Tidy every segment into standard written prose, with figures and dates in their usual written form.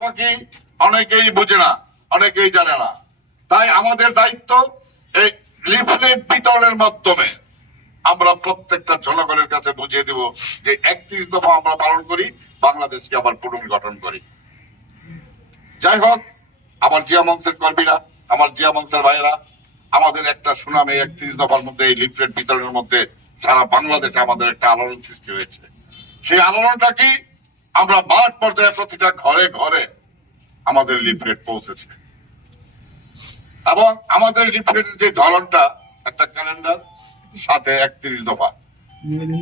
কি অনেকেই বুঝে না, অনেকেই জানে না। তাই আমাদের দায়িত্ব এই লিফলেট বিতরণের মাধ্যমে আমরা প্রত্যেকটা জনগণের কাছে বুঝিয়ে দিব যে ৩১ দফা আমরা পালন করি, বাংলাদেশকে আবার পুনর্গঠন করি। যাই হোক, আমার জিয়া মঞ্চের কর্মীরা, আমার জিয়া মঞ্চের ভাইয়েরা, আমাদের একটা সুনামে ৩১ দফার মধ্যে এই লিফলেট বিতরণের মধ্যে সারা বাংলাদেশে আমাদের একটা আলোড়ন সৃষ্টি হয়েছে। সেই আলোড়নটা কি, আমরা মাঠ পর্যায়ে প্রতিটা ঘরে ঘরে আমাদের লিফলেট পৌঁছেছে এবং আমাদের লিফলেটের যে ধরনটা, একটা ক্যালেন্ডার সাথে ৩১ দফা।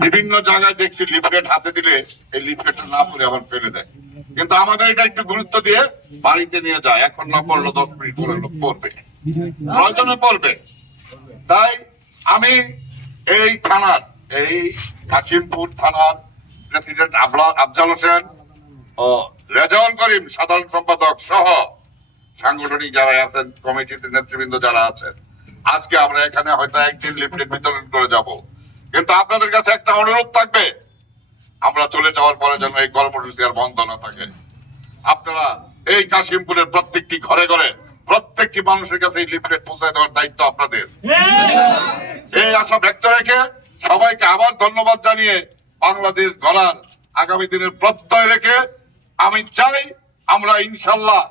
বিভিন্ন জায়গায় দেখছি লিফলেট হাতে দিলে এই লিফলেটটা না পড়ে আবার ফেলে দেয়, কিন্তু আমাদের এটা একটু গুরুত্ব দিয়ে বাড়িতে নিয়ে যায়। এখন না পড়লো ১০ মিনিট পরে লোক পড়বে, প্রয়োজনে পড়বে। তাই আমি এই থানার, এই কাশিমপুর থানার প্রেসিডেন্ট আফজাল হোসেন ও রেজাউল করিম সাধারণ সম্পাদক সহ সাংগঠনিক যারা আছেন, কমিটিতে নেতৃবৃন্দ যারা আছেন, আজকে আমরা এখানে হয়তো একদিন লিফলেট বিতরণ করে যাব, কিন্তু আপনাদের কাছে একটা অনুরোধ থাকবে, আমরা চলে যাওয়ার পরে যেন এই কর্মসূচি আর বন্ধ না থাকে। আপনারা এই কাশিমপুরের প্রত্যেকটি ঘরে ঘরে প্রত্যেকটি মানুষের কাছে এই লিফলেট পৌঁছায় দেওয়ার দায়িত্ব আপনাদের। এই আশা ব্যক্ত রেখে সবাইকে আবার ধন্যবাদ জানিয়ে বাংলাদেশ গড়ার আগামী দিনের প্রত্যয় রেখে আমি চাই আমরা ইনশাল্লাহ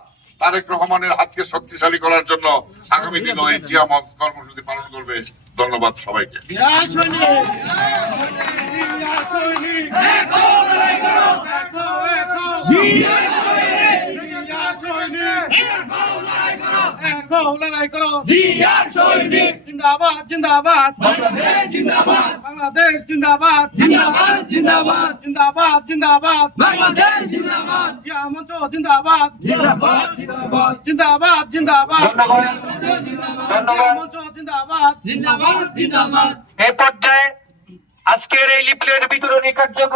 তারেক রহমানের হাতকে শক্তিশালী করার জন্য আগামী দিন এই জিয়া মঞ্চ কর্মসূচি পালন করবে। ধন্যবাদ সবাইকে। জিন্দাবাদ জিন্দাবাদ বাংলাদেশ, জিন্দাবাদ জিন্দাবাদ জিন্দাবাদ জিন্দাবাদ জিন্দাবাদ বাংলাদেশ, জিন্দাবাদ জিয়া মঞ্চ, জিন্দাবাদ জিন্দাবাদ জিন্দাবাদ জিন্দাবাদ মঞ্চ, জিন্দাবাদ জিন্দাবাদ জিন্দাবাদ। এই পর্যায়ে আজকের এই লিফলেট বিতরণী কার্যক্রম